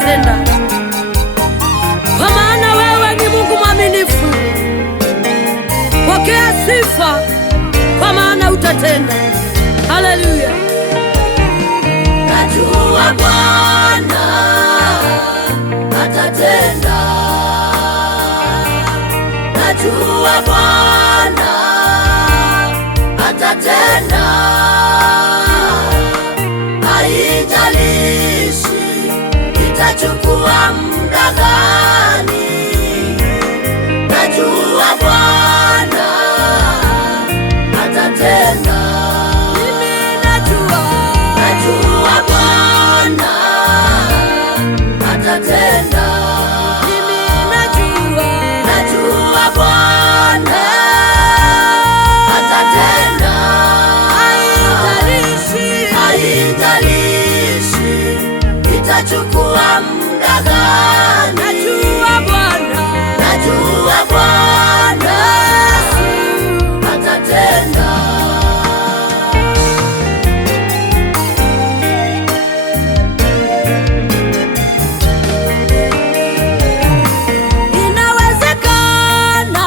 utatenda, kwa maana wewe ni Mungu mwaminifu. Pokea sifa, kwa maana utatenda. Haleluya. Najua Bwana atatenda, najua Bwana atatenda, haijalishi itachukua muda gani. Najua Bwana atatenda, Mimi najua Bwana atatenda, mimi najua Bwana atatenda, haijalishi itachukua muda gani. najua Bwana atatenda. inawezekana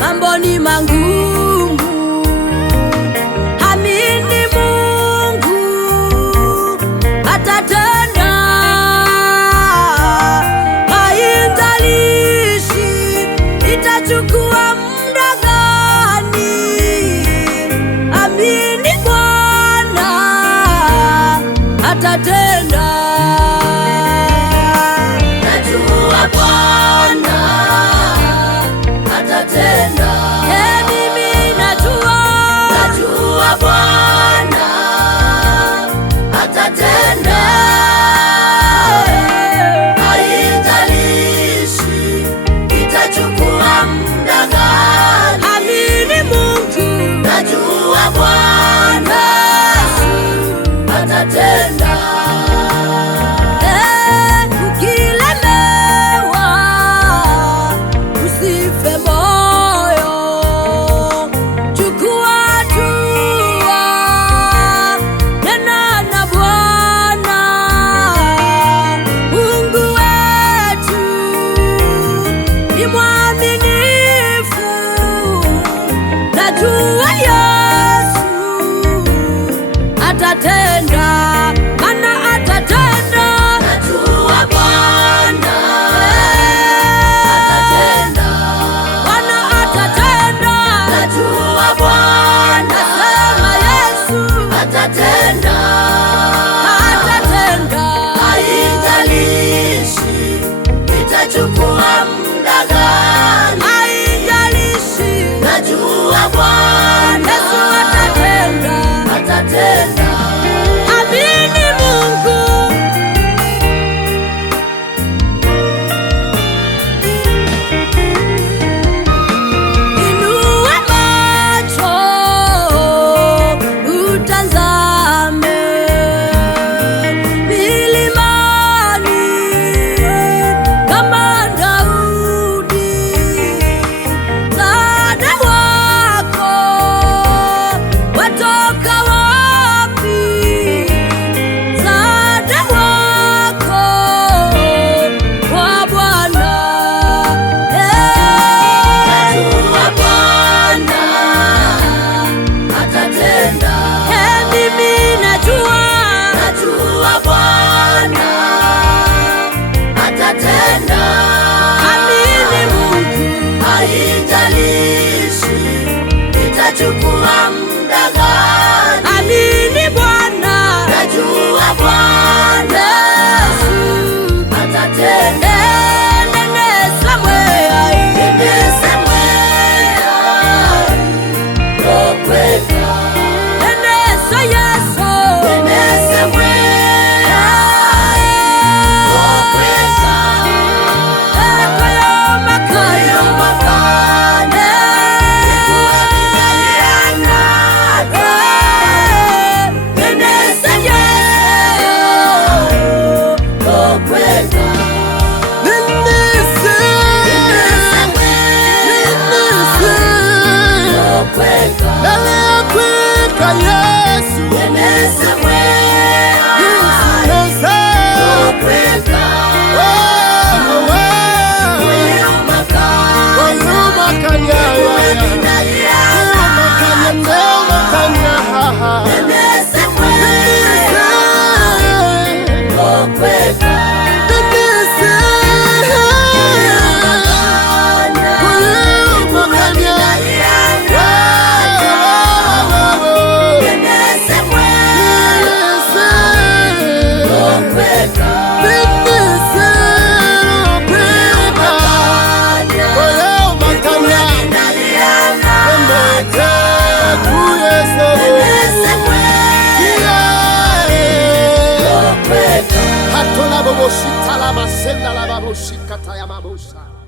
mambo ni magumu, amini Mungu atatenda, haijalishi itachukua muda gani. Amini Bwana atatenda. Najua Bwana atatenda, Mimi najua Bwana atatenda, haijalishi itachukua muda gani. amini Mungu Najua Bwana atatenda. ukilemewa usife moyo, chukua hatua, nena na Bwana. Mungu wetu ni mwaminifu, najua Yesu atatenda, mana atatenda. Najua Bwana atatenda, Bwana atatenda, najua Bwana sema Yesu atatenda, atatenda, haijalishi itachukua muda gani. haijalishi. Najua Bwana Yesu atatenda, atatenda, Senda la baboshika taya mabosa.